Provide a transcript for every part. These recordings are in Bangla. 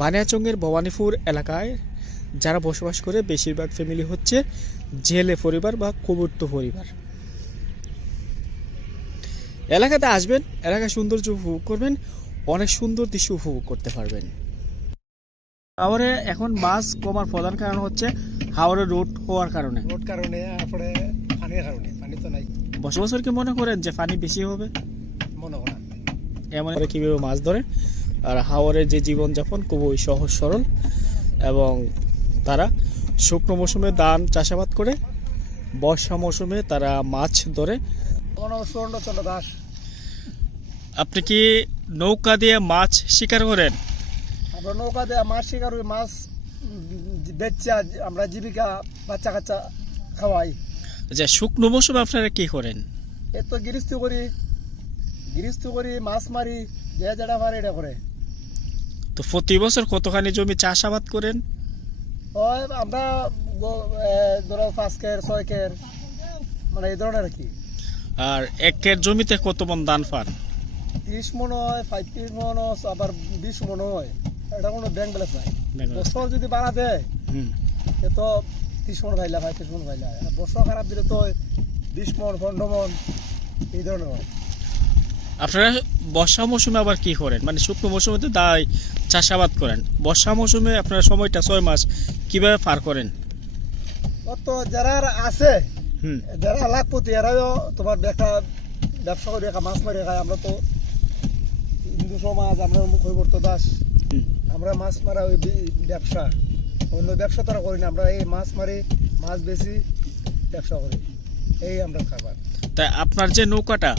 বানিয়াচংয়ের ভবানীপুর এলাকায় যারা বসবাস করে বেশিরভাগ ফ্যামিলি হচ্ছে জেলে পরিবার বা কবুর্ত পরিবার। এলাকাতে আসবেন এলাকা সৌন্দর্য উপভোগ করবেন অনেক সুন্দর দৃশ্য উপভোগ করতে পারবেন। হাওড়ে এখন মাছ কমার প্রধান কারণ হচ্ছে হাওড়ে রোড হওয়ার কারণে। রোড কারণে তারপরে পানির কারণে পানি তো নাই। বছর বছর কি মনে করেন যে পানি বেশি হবে? মনে করা এমন করে কীভাবে মাছ ধরে? আর হাওরের যে জীবনযাপন খুবই সহজ সরল এবং তারা শুকনো মৌসুমে ধান চাষাবাদ করে বর্ষা মৌসুমে তারা মাছ ধরে। দাস। আপনি কি নৌকা দিয়ে মাছ শিকার করেন? আমরা নৌকা দিয়ে মাছ শিকার ওই মাছ বেচছে আমরা জীবিকা বাচ্চা কাচ্চা খাওয়াই। যে শুকনো মৌসুমে আপনারা কি করেন? এ তো গৃহস্থ করি গৃহস্থ করি মাছ মারি যে যেটা পারে এটা করে। তো প্রতি বছর কতখানি জমি চাষাবাদ করেন? ওই আমরা ধরো পাঁচ কের ছয় কের মানে এই ধরনের আর কি। আর একের জমিতে কত মন ধান পান ত্রিশ মন হয় পঁয়ত্রিশ মন আবার বিশ মন হয়। এটা কোনো ব্যাংক ব্যালেন্স নাই। বছর যদি বাড়া দেয় তো ত্রিশ মন ভাইলা ভাই ত্রিশ মন ভাইলা। বছর খারাপ দিলে তো বিশ মন পনেরো মন এই ধরনের হয়। আপনারা বর্ষা মৌসুমে আবার কি করেন? মানে শুকনো মৌসুমে তো দায় চাষাবাদ করেন। বর্ষা মৌসুমে আপনারা সময়টা ছয় মাস কীভাবে পার করেন? ও তো যারা আছে হুম। যারা লাখপতি এরাও তোমার একটা ব্যবসা করে মাছ মারি খায়। আমরা তো হিন্দু সমাজ আমরা কৈবর্ত দাস। আমরা মাছ মারা ওই ব্যবসা। অন্য ব্যবসা তারা করি না। আমরা এই মাছ মারি মাছ বেশি ব্যবসা করি। এই আমরা খাবার। তাই আপনার যে নৌকাটা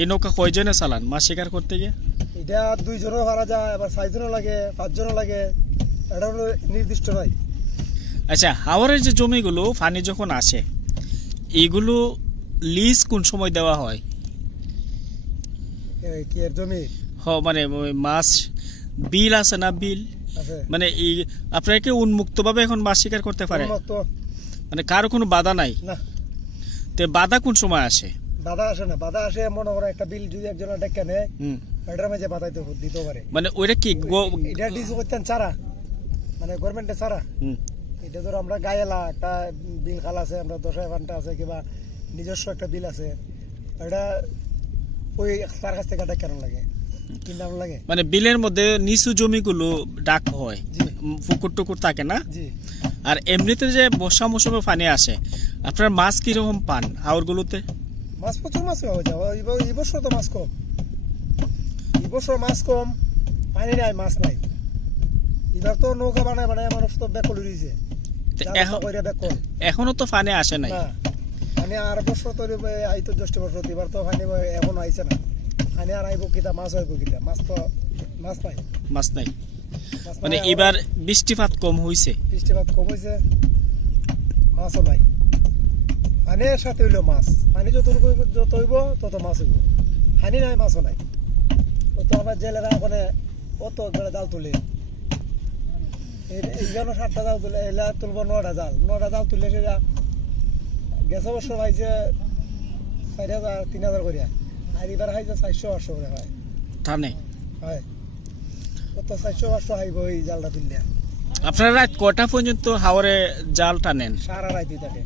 এই নৌকা কয়জনে চালান? মাছ শিকার করতে গিয়ে? এটা দুইজনও ভাড়া যায় আবার চারজনও লাগে পাঁচজনও লাগে। এটা হলো নির্দিষ্ট নয়। আচ্ছা হাওড়ের যে জমিগুলো পানি যখন আসে এইগুলো লিজ কোন সময় দেওয়া হয়? কি এর জমি? হ মানে মাছ বিল আছে না বিল? মানে এই আপনারা কি উন্মুক্তভাবে এখন মাছ শিকার করতে পারে মানে কারও কোনো বাধা নাই? না। তে বাধা কোন সময় আসে? বাধা আসে না বাধা আসে মনে করো একটা বিল যদি একজন ডেকে নেয় হুম। এটার মাঝে বাধা দিতে পারে। মানে ওইটা কি গো- এটা ডিস করতেন চারা মানে গভর্নমেন্টের চারা হুম। এটা ধরো আমরা গায়েলা একটা বিল খাল আছে আমরা দশ ঘণ্টা আছে কিংবা নিজস্ব একটা বিল আছে এটা ওই তার কাছ থেকে এটা কেন লাগে লাগে। মানে বিলের মধ্যে নিচু জমিগুলো ডাক হয় পুকুর টুকুর থাকে না? আর এমনিতে যে বর্ষা মৌসুমে পানি আসে আপনার মাছ কীরকম পান হাওড়গুলোতে মাছ প্রচুর মাছ হয়ে যাবে এই বছর তো মাছ কম। এই বছর মাছ কম পানি নাই মাছ নাই। এবার তো নৌকা বানায় বানায় মানুষ তো বেকল উড়িয়েছে এখন তো পানি আসে নাই। পানি আর বছর তো আইতো জ্যৈষ্ঠ বছর এবার তো পানি এখন আইছে না। পানি আর আইব কিতা মাছ হইব কিতা। মাছ তো মাছ নাই। মাছ নাই। মানে এবার বৃষ্টিপাত কম হয়েছে বৃষ্টিপাত কম হয়েছে মাছও নাই। পানির সাথে হইল মাছ। পানি যত যত হইব তত মাছ হইব। হানি নাই মাছও নাই। ও তো আমার জেলেরা ওখানে অত জাল তুলে। এইখানে সাতটা জাল তুলে এলা তুলবো নটা জাল। নটা জাল তুলে সেটা গেছে বছর পাইছে চারি হাজার তিন হাজার করিয়া আর এবার হাইছে চারশো পাঁচশো করে হয়। টানে হয়। কত চারশো পাঁচশো হাইব এই জালটা তুললে। আপনারা রাত কটা পর্যন্ত হাওড়ে জাল টানেন সারা রাইতে থাকে।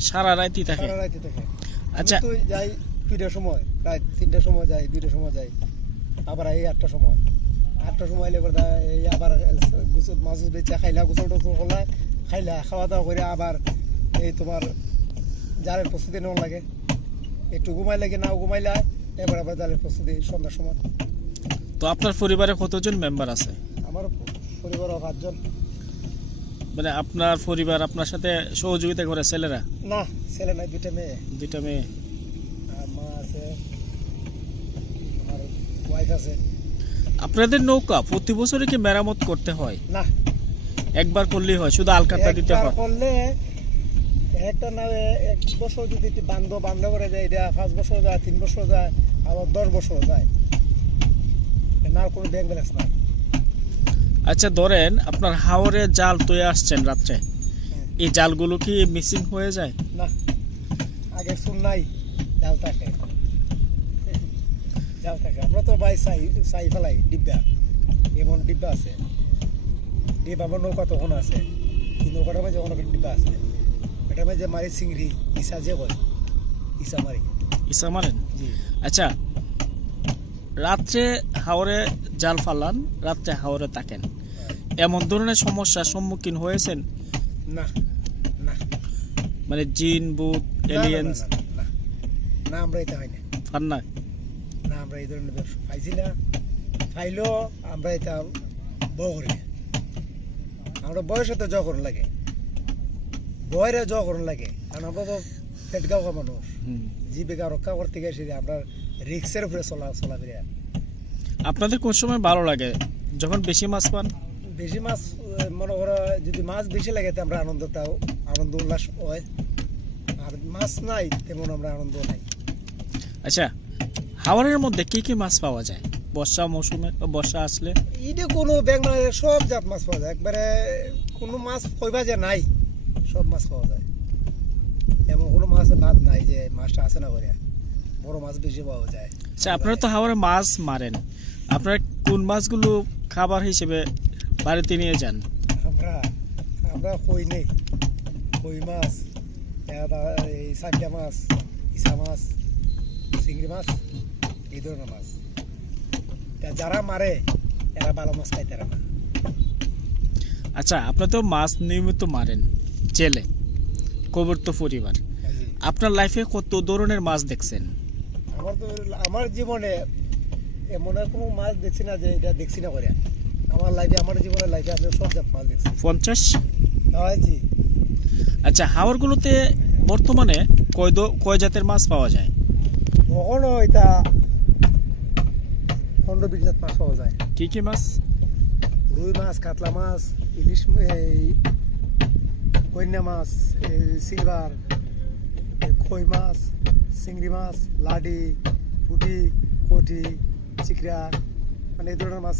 সারা রাতই থাকে। সারা রাইতে থাকে। আচ্ছা। তুই যাই দুইটার সময় রাত তিনটার সময় যাই দুইটার সময় যাই। আবার এই আটটার সময়। আটটার সময় এলে এই আবার গুছল মাছ বেচা খাইলা গুছল টুছল করলা খাইলা খাওয়া দাওয়া করে আবার এই তোমার জালের প্রস্তুতি নেওয়া লাগে। একটু ঘুমাই লাগে নাও ঘুমাইলা এবার আবার জালের প্রস্তুতি সন্ধ্যার সময়। তো আপনার পরিবারে কতজন মেম্বার আছে? আমার পরিবার পাঁচজন। মানে আপনার পরিবার আপনার সাথে সহযোগিতা করে ছেলেরা? না ছেলে নাই দুইটা মেয়ে। দুইটা মেয়ে। মা আছে আমার ওয়াইফ আছে। আপনাদের নৌকা প্রতি বছরই কি মেরামত করতে হয়? না। একবার করলেই হয় শুধু আলকাতা দিতে হয়? করলে একটা না এক বছর যদি বান্ধ বান্ধ করে যায় এটা পাঁচ বছর যায় তিন বছর যায় আবার দশ বছর যায় না কোনো ব্যাংক ব্যালেন্স না আচ্ছা ধরেন আপনার হাওড়ে জাল তৈরি আসছেন রাত্রে। এই জালগুলো কি মিসিং হয়ে যায়? না। আগে শুন নাই জাল থাকে জাল থাকে আমরা তো ভাই চাই চাই ফেলাই ডিব্বা। এমন ডিব্বা আছে। ডিপ আমার নৌকা তখন আছে। এই নৌকাটার মাঝে অনেক ডিব্বা আছে। এটার মাঝে মারি চিংড়ি ইসা যে কয় ইসা মারি। ইসা মারেন? আচ্ছা রাত্রে হাওরে জাল ফালান রাত্রে হাওরে তাকেন। এমন ধরনের সমস্যার সম্মুখীন হয়েছেন? না না। মানে জিন না, এলিয়েন্স না, আমরা এটা হয় না ফান না না আমরা এই ধরনের ব্যবসা পাইছি না। পাইলেও আমরা এটা বউ করি আমরা বয়সে তো যখন লাগে। বয়রে যখন লাগে। কারণ আমরা তো পেটগাঁও মানুষ। জীবিকা রক্ষা করতে গেছি আমরা রিক্সের উপরে চলা চলাফেরা আপনাদের কোন সময় ভালো লাগে? যখন বেশি মাছ পান? বেশি মাছ মনে করো যদি মাছ বেশি লাগে তো আমরা আনন্দ তাও আনন্দ উল্লাস হয়। আর মাছ নাই তেমন আমরা আনন্দ নাই। আচ্ছা হাওরের মধ্যে কি কি মাছ পাওয়া যায়? বর্ষা মৌসুমে বর্ষা আসলে? এটা কোনো ব্যাংক সব জাত মাছ পাওয়া যায়। একবারে কোনো মাছ কইবা যে নাই সব মাছ পাওয়া যায়। এমন কোনো মাছ বাদ নাই যে মাছটা আছে না করে বড় মাছ বেশি পাওয়া যায়। আচ্ছা আপনারা তো হাওরে মাছ মারেন। আপনারা কোন মাছগুলো খাবার হিসেবে বাড়িতে নিয়ে যান? আমরা আমরা কই নেই। কই মাছ? এই সাকিয়া মাছ ইসা মাছ চিংড়ি মাছ এই ধরনের মাছ। যারা মারে এরা ভালো মাছ খাইতে না। আচ্ছা আপনারা তো মাছ নিয়মিত মারেন জেলে কবর তো পরিবার। আপনার লাইফে কত ধরনের মাছ দেখছেন? আমার তো আমার জীবনে এমন আর কোনো মাছ দেখছি না যে এটা দেখছি না করে। আমার লাইফে আমার জীবনের লাইফে আমি সব জাত মাছ দেখছি। পঞ্চাশ? হয় জি। আচ্ছা হাওরগুলোতে বর্তমানে কয় কয় জাতের মাছ পাওয়া যায়? কখনো এটা পনেরো বিশ জাত মাছ পাওয়া যায়। কি কি মাছ? রুই মাছ কাতলা মাছ ইলিশ এই কন্যা মাছ সিলভার খই মাছ চিংড়ি মাছ লাডি পুটি কটি চিকরা মানে এই ধরনের মাছ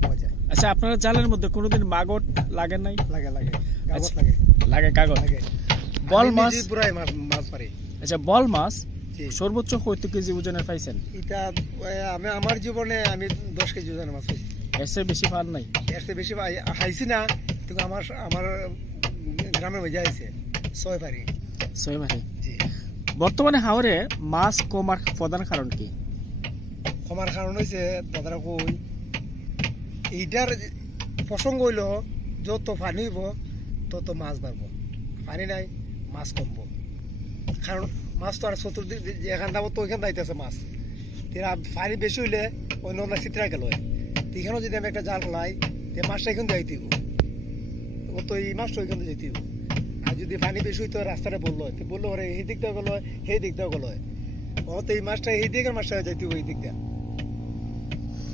পাওয়া যায়। আচ্ছা আপনারা জালের মধ্যে কোনোদিন মাগট লাগে নাই? লাগে লাগে। আচ্ছা। লাগে। লাগে কাগজ লাগে। বল মাছ? পুরাই মাছ পারি। আচ্ছা বল মাছ। সর্বোচ্চ কত কেজি ওজনের পাইছেন? এটা আমি আমার জীবনে আমি দশ কেজি ওজনের মাছ পাইছি। এর চেয়ে বেশি পার নাই? এর চেয়ে বেশি খাইছি না কিন্তু আমার আমার গ্রামের মধ্যে আছে ছয় পারি। ছয় ভাই জি। বর্তমানে হাওরে মাছ কমার প্রধান কারণ কি? কমার কারণ হয়েছে দাদারা কই, এইটার প্রসঙ্গ হইল, যত পানি হইব, তত মাছ বাড়বো। পানি নাই, মাছ কমব। কারণ মাছ তো আর চতুর্দিক যেখান যাব তো ওইখান যাইতেছে মাছ। পানি বেশি হইলে অন্য অন্য চিত্রা গেল এখানেও যদি আমি একটা জাল লাই মাছটা এখান দিয়ে ও তো এই মাছটা ওইখান দিয়ে আর যদি পানি বেশি হইতো রাস্তাটা বলল বলল ওরে এই দিক দিয়ে গেলো সেই দিক দিয়ে গেলো। ও তো এই মাছটা এই দিকের মাছটা যাইতে ওই দিক দিয়ে।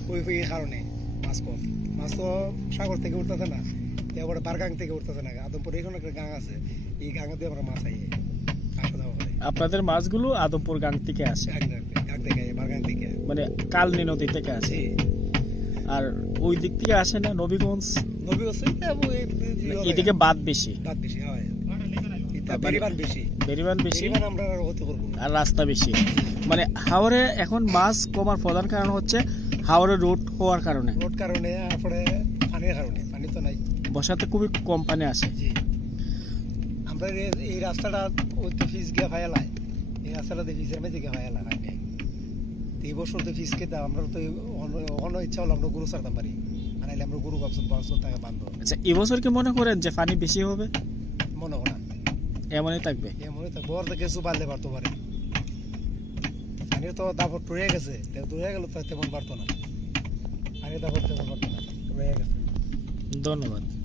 ওই ওই কারণে মাছ কম। মাছ তো সাগর থেকে উঠতেছে না এবারে বারগাং থেকে উঠতেছে না আদমপুর এখানে একটা গাং আছে এই গাঙে দিয়ে আমরা মাছ আইয়ে আপনাদের মাছগুলো আদমপুর গাং থেকে আসে? গাং থেকে গাং থেকে আইয়ে, বারগাং থেকে। মানে কালনি নদী থেকে আসে? আর ওই দিক থেকে আসে না নবীগঞ্জ? নবী আছে এটা ওই দুই- এদিকে বাদ বেশি। বাদ বেশি হয়। বেরিবান বেশি। আর রাস্তা বেশি। মানে হাওরে এখন মাছ কমার প্রধান কারণ হচ্ছে হাওরে রোড হওয়ার কারণে। রোড কারণে তারপরে পানির কারণে পানি তো নাই। বসাতে খুবই কম পানি আসে। আমরা এই- রাস্তাটা ওই তো ফিস গিয়া এই রাস্তাটা দিয়ে ফিসের মধ্যে গিয়া এই বছর তো ফিস খেতাম আমরা তো অন্য ইচ্ছা হলো আমরা গরু ছাড়তাম পারি আর আমরা গরু ভাবছ পাঁচশো টাকা বান্ধব। আচ্ছা এবছর কি মনে করেন যে পানি বেশি হবে? এমনই থাকবে। এমনই থাকবে। ওর থেকে কিছু বাড়লে বাড়তে পারে। পানির তো দাপট টুয়ে গেছে। টুয়ে গেল তো তেমন বাড়তো না। পানির দাপট তেমন বাড়তো না। রয়ে গেছে। ধন্যবাদ।